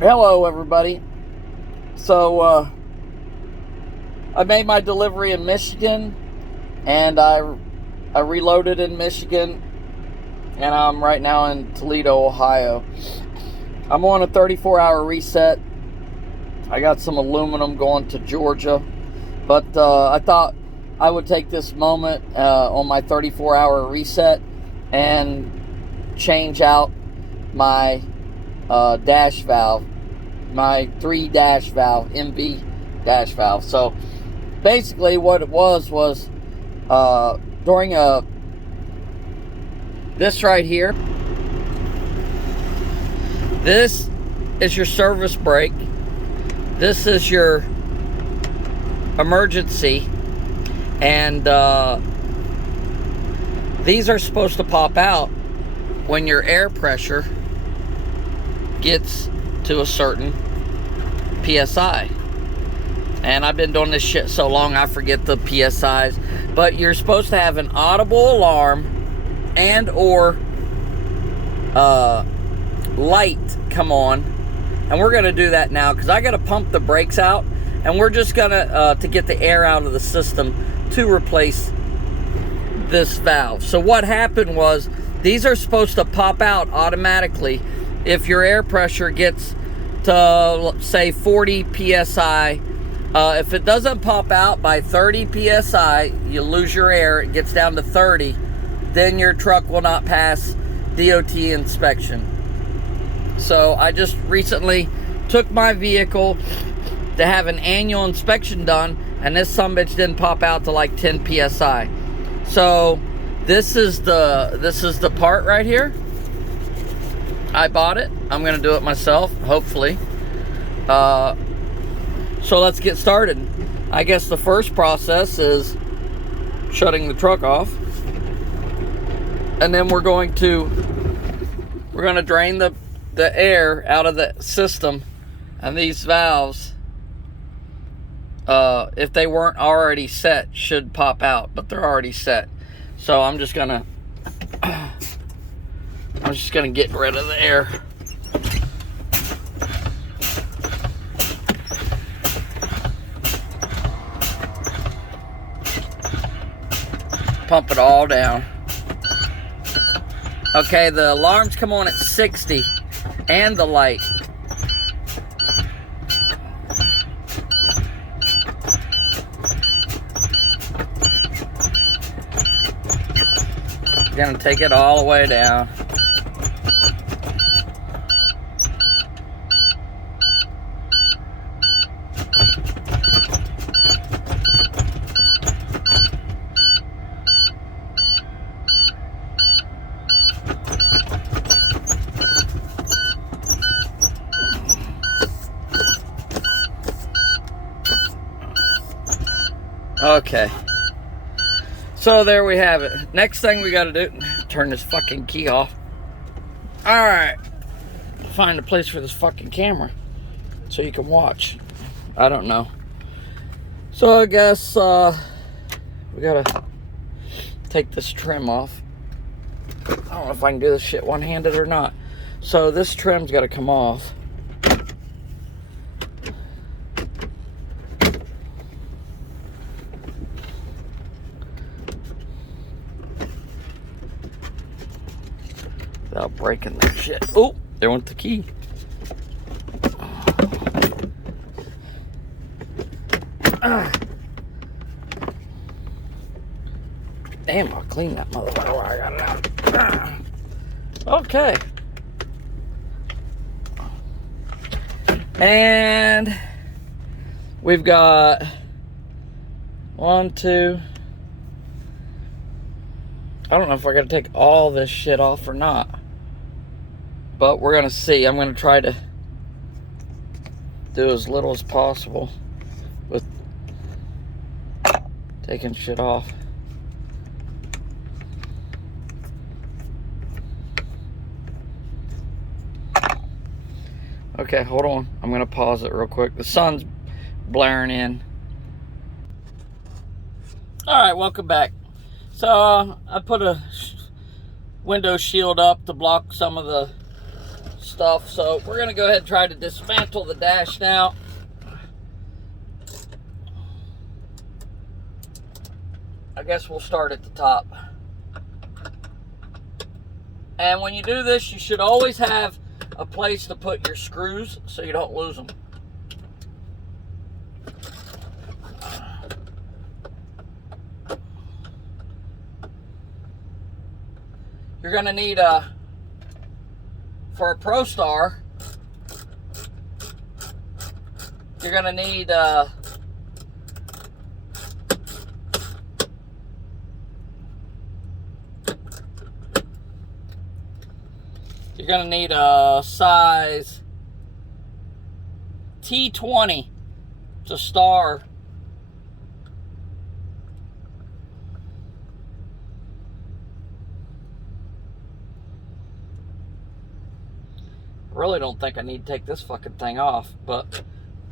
Hello, everybody. So, I made my delivery in Michigan, and I reloaded in Michigan, and I'm right now in Toledo, Ohio. I'm on a 34-hour reset. I got some aluminum going to Georgia, but I thought I would take this moment on my 34-hour reset and change out my dash valve, my 3 dash valve, MV dash valve. So basically what it was during this right here, this is your service brake, this is your emergency, and these are supposed to pop out when your air pressure gets to a certain PSI. And I've been doing this shit so long I forget the PSIs. But you're supposed to have an audible alarm and or light come on. And we're going to do that now because I got to pump the brakes out. And we're just going to get the air out of the system to replace this valve. So what happened was these are supposed to pop out automatically if your air pressure gets to, say, 40 PSI. If it doesn't pop out by 30 PSI, you lose your air, it gets down to 30, then your truck will not pass DOT inspection. So I just recently took my vehicle to have an annual inspection done, and this sumbitch didn't pop out to like 10 PSI. So this is the part right here. I bought it. I'm gonna do it myself, hopefully. So let's get started. I guess the first process is shutting the truck off, and then we're going to drain the air out of the system, and these valves, if they weren't already set, should pop out, but they're already set. So I'm just gonna get rid of the air. Pump it all down. Okay, the alarms come on at 60 and the light. Gonna take it all the way down. Okay, so there we have it. Next thing we gotta do, turn this fucking key off. Alright, find a place for this fucking camera so you can watch. I don't know. So I guess we gotta take this trim off. I don't know if I can do this shit one-handed or not. So this trim's gotta come off. Without breaking that shit. Oh, there went the key. Damn, I'll clean that motherfucker while I got it out. Okay. And we've got 1, 2. I don't know if I gotta take all this shit off or not. But we're gonna see. I'm gonna try to do as little as possible with taking shit off. Okay, hold on. I'm gonna pause it real quick. The sun's blaring in. Alright, welcome back. So I put a window shield up to block some of the stuff. So we're gonna go ahead and try to dismantle the dash now. I guess we'll start at the top. And when you do this, you should always have a place to put your screws so you don't lose them. You're going to need for a prostar, you're going to need a size T20 to star. Really don't think I need to take this fucking thing off, but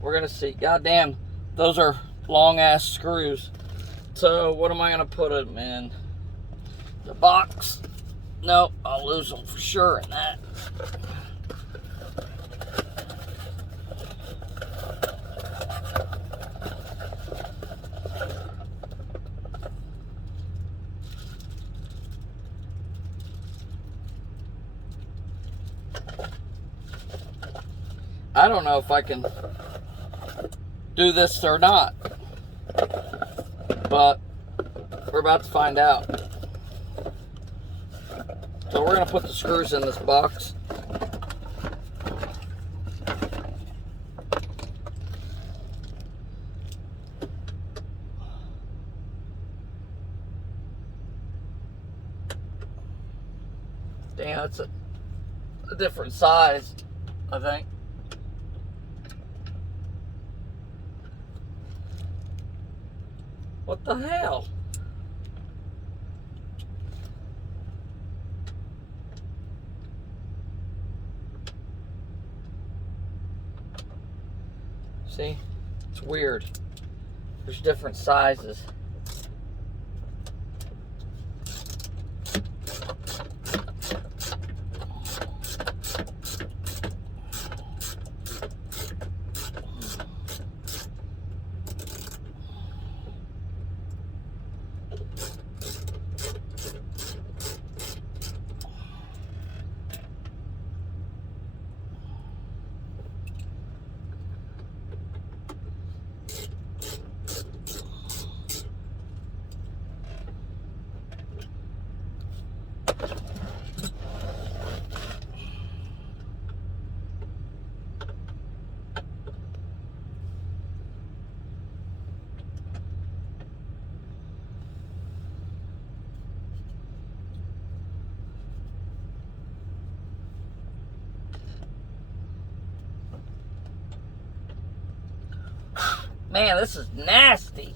we're gonna see. Goddamn, those are long ass screws. So what am I gonna put them in? The box? Nope, I'll lose them for sure in that. I don't know if I can do this or not, but we're about to find out. So we're going to put the screws in this box. Damn, that's a different size, I think. What the hell? See? It's weird. There's different sizes. Man, this is nasty.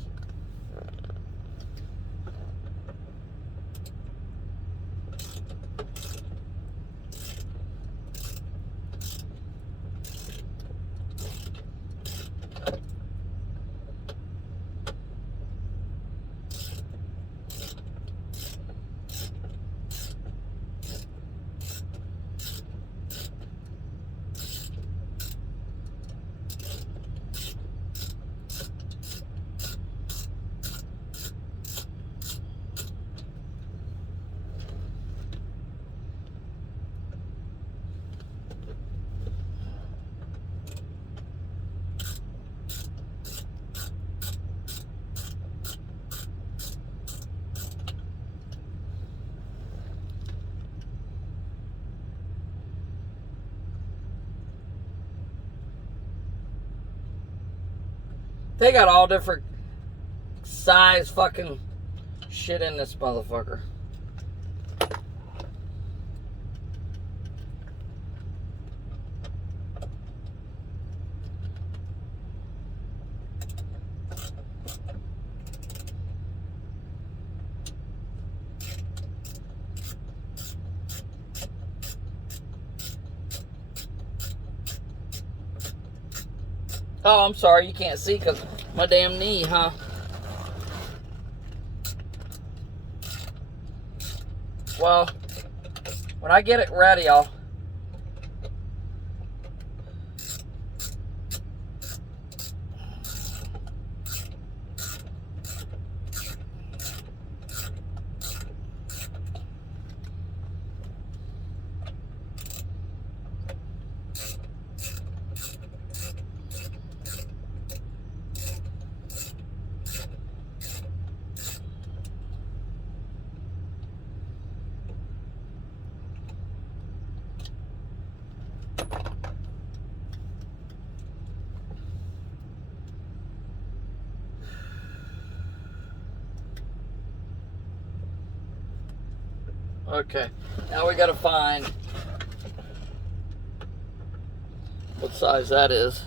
They got all different size fucking shit in this motherfucker. Oh, I'm sorry, you can't see because my damn knee, huh? Well, when I get it ready, I'll Okay, now we gotta find what size that is.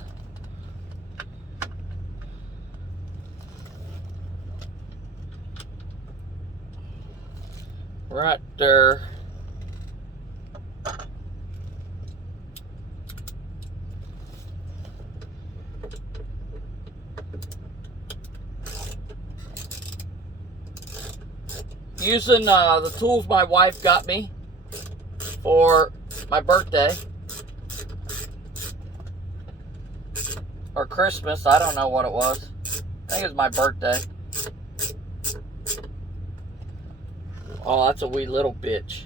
Right there. Using the tools my wife got me for my birthday or Christmas. I don't know what it was. I think it was my birthday. Oh, that's a wee little bitch.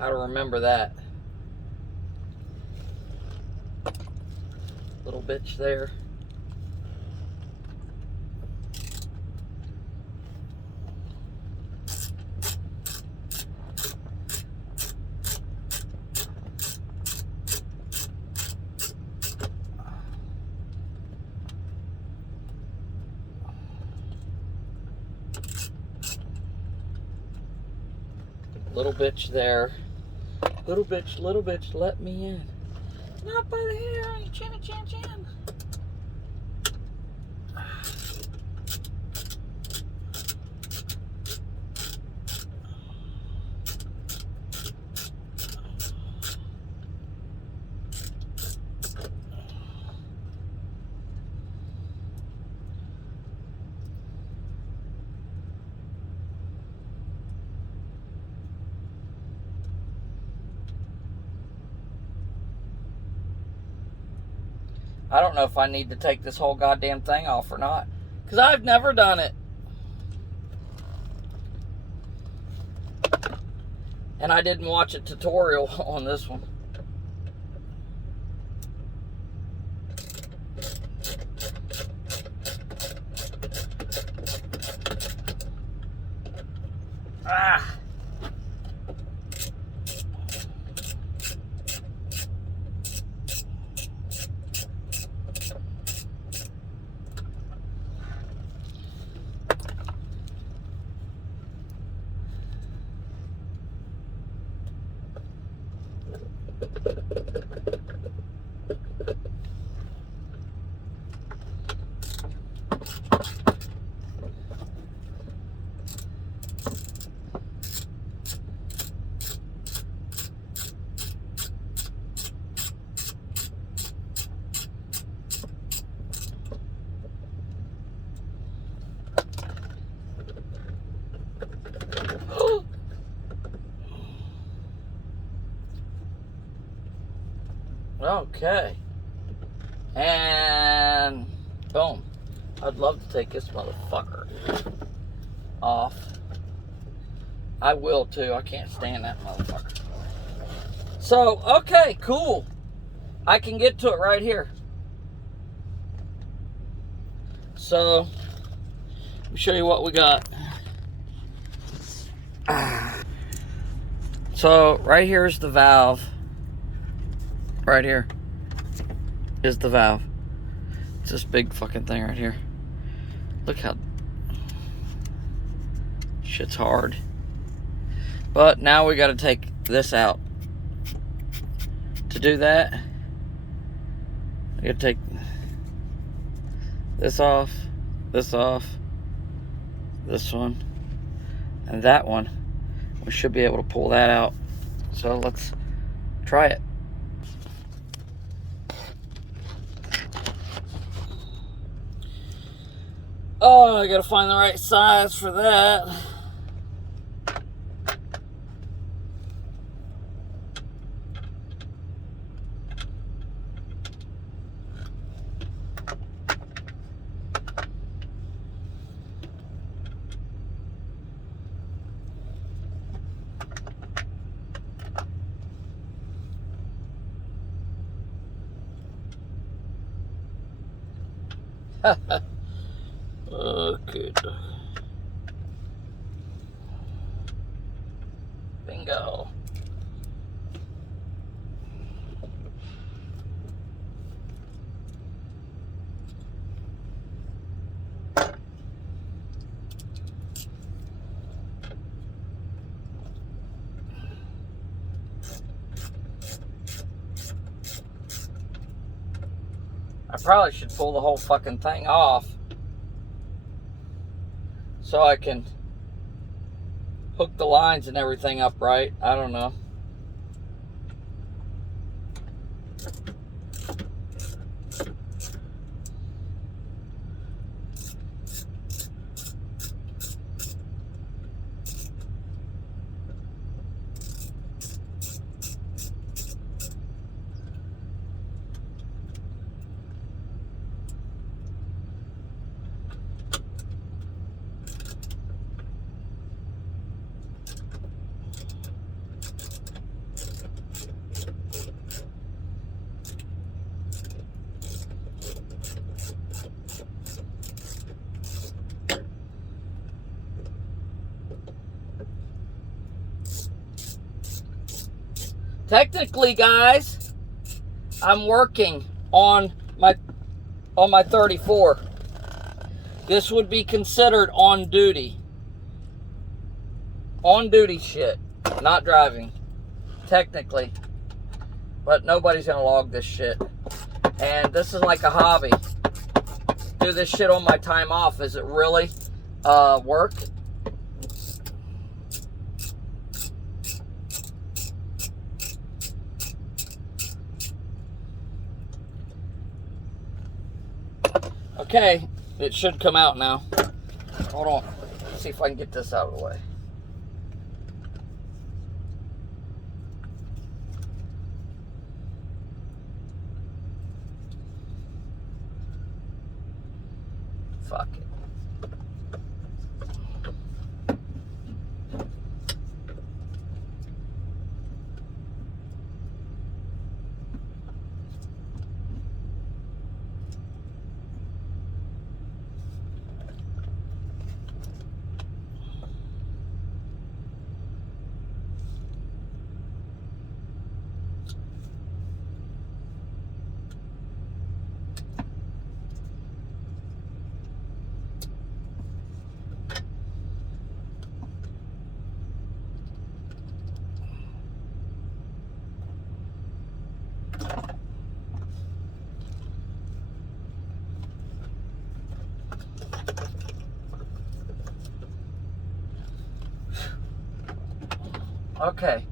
I don't remember that. Little bitch there. Little bitch there. Little bitch, let me in. Not by the hair on your chin, chin, chin. I don't know if I need to take this whole goddamn thing off or not, because I've never done it. And I didn't watch a tutorial on this one. Ah. Okay. And boom. I'd love to take this motherfucker off. I will too. I can't stand that motherfucker. So, okay, cool. I can get to it right here. So, let me show you what we got. So, right here is the valve. Right here is the valve. It's this big fucking thing right here. Look how shit's hard. But now we gotta take this out. To do that, I gotta take this off, this one, and that one. We should be able to pull that out. So let's try it. Oh, I gotta find the right size for that. Okay. Bingo. I probably should pull the whole fucking thing off so I can hook the lines and everything up right. I don't know. Technically, guys, I'm working on my 34. This would be considered on duty. On duty shit. Not driving. Technically. But nobody's gonna log this shit. And this is like a hobby. Do this shit on my time off. Is it really work? Okay, it should come out now. Hold on. Let's see if I can get this out of the way. Fuck it. Okay.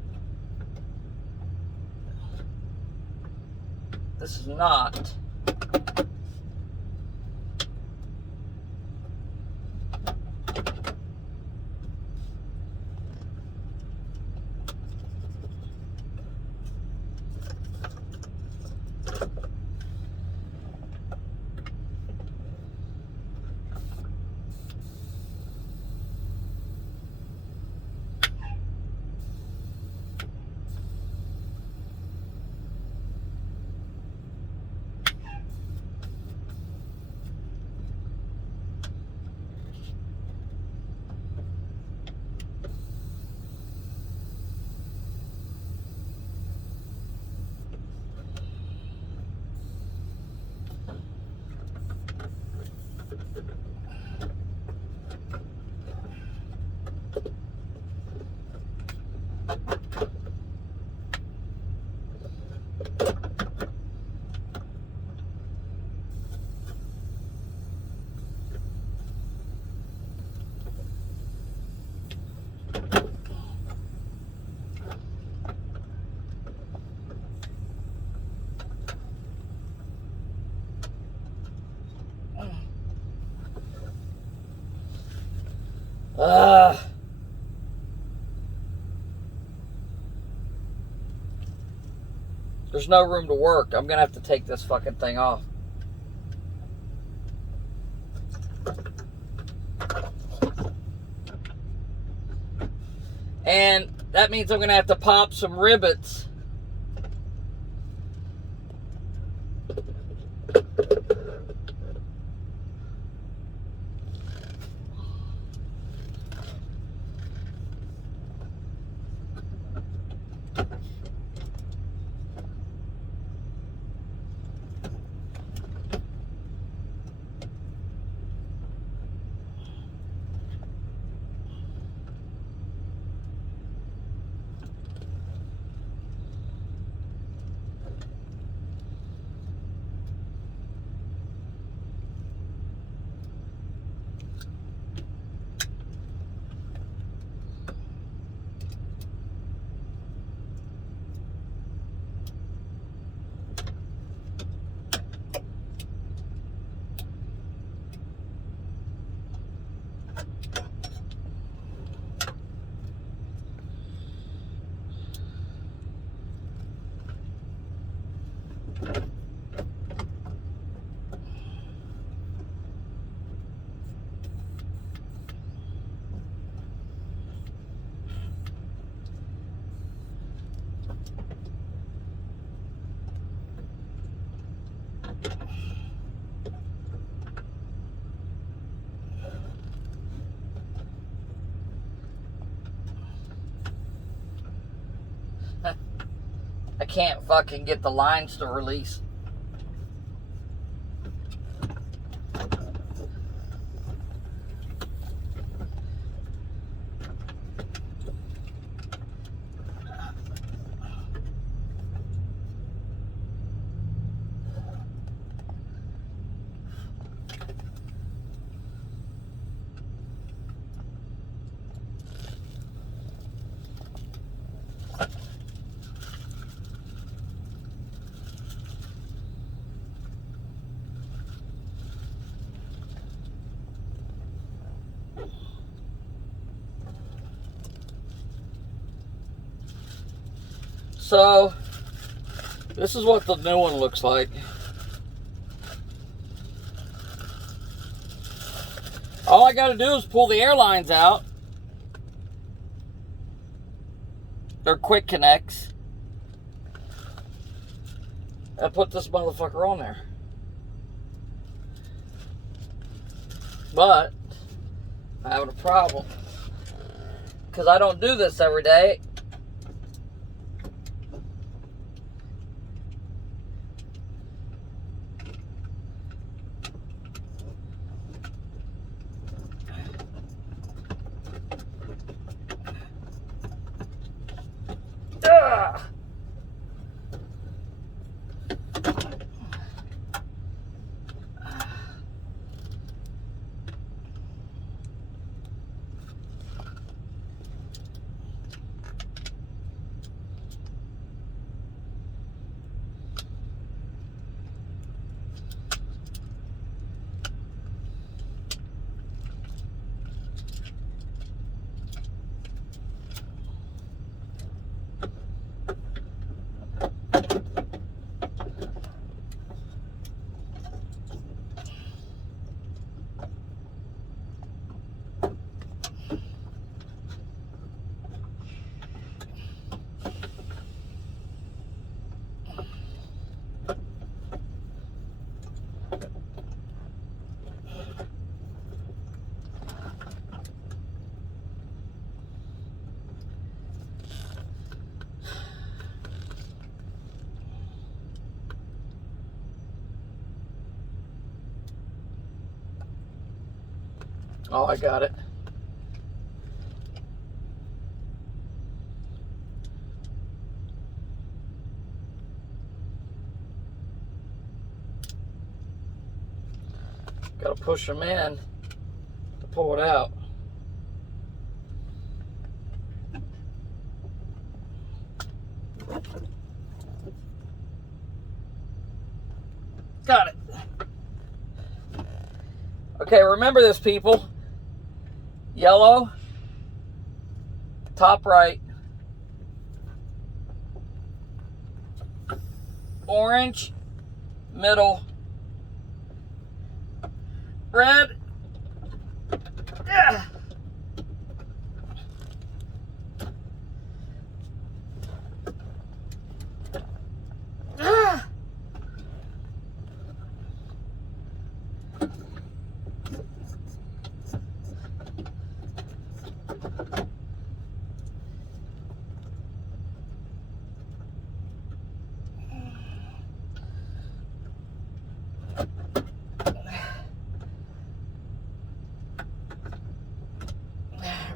This is not. There's no room to work. I'm gonna have to take this fucking thing off. And that means I'm gonna have to pop some rivets. I can't fucking get the lines to release. So, this is what the new one looks like. All I gotta do is pull the air lines out. They're quick connects. And put this motherfucker on there. But, I'm having a problem. Because I don't do this every day. Oh, I got it. Gotta push them in to pull it out. Got it. Okay, remember this, people. Yellow, top right. Orange, middle. Red. Yeah.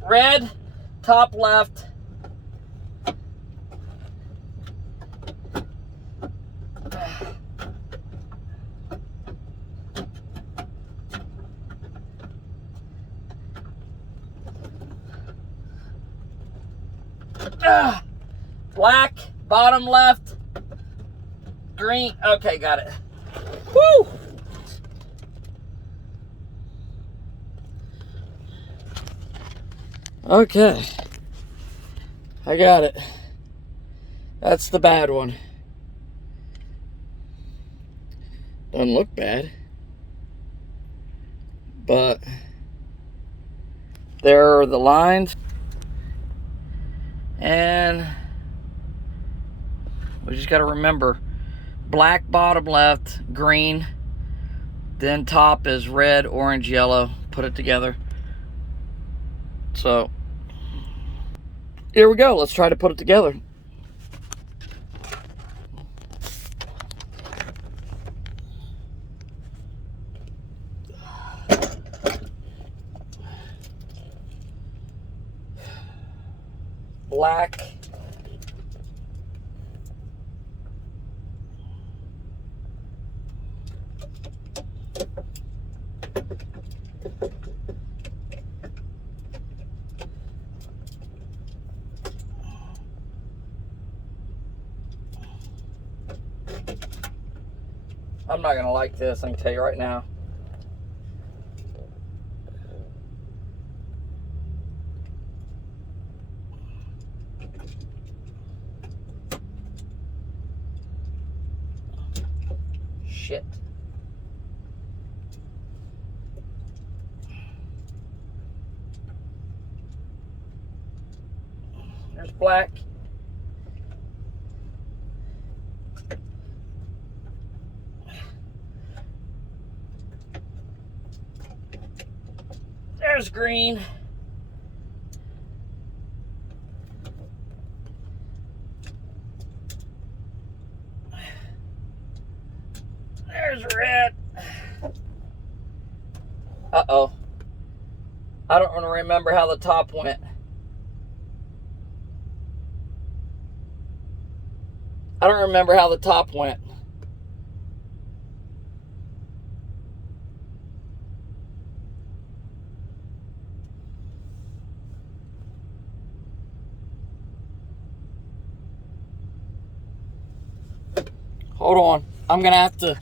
Red, top left. Black, bottom left. Green. Okay, got it. Woo! Okay. I got it. That's the bad one. Doesn't look bad. But there are the lines. And we just got to remember, black bottom left, green, then top is red, orange, yellow. Put it together. So here we go. Let's try to put it together. Black, I'm not gonna like this, I can tell you right now. Shit. There's black. There's green. There's red. Uh-oh. I don't remember how the top went. I don't remember how the top went. Hold on. I'm going to have to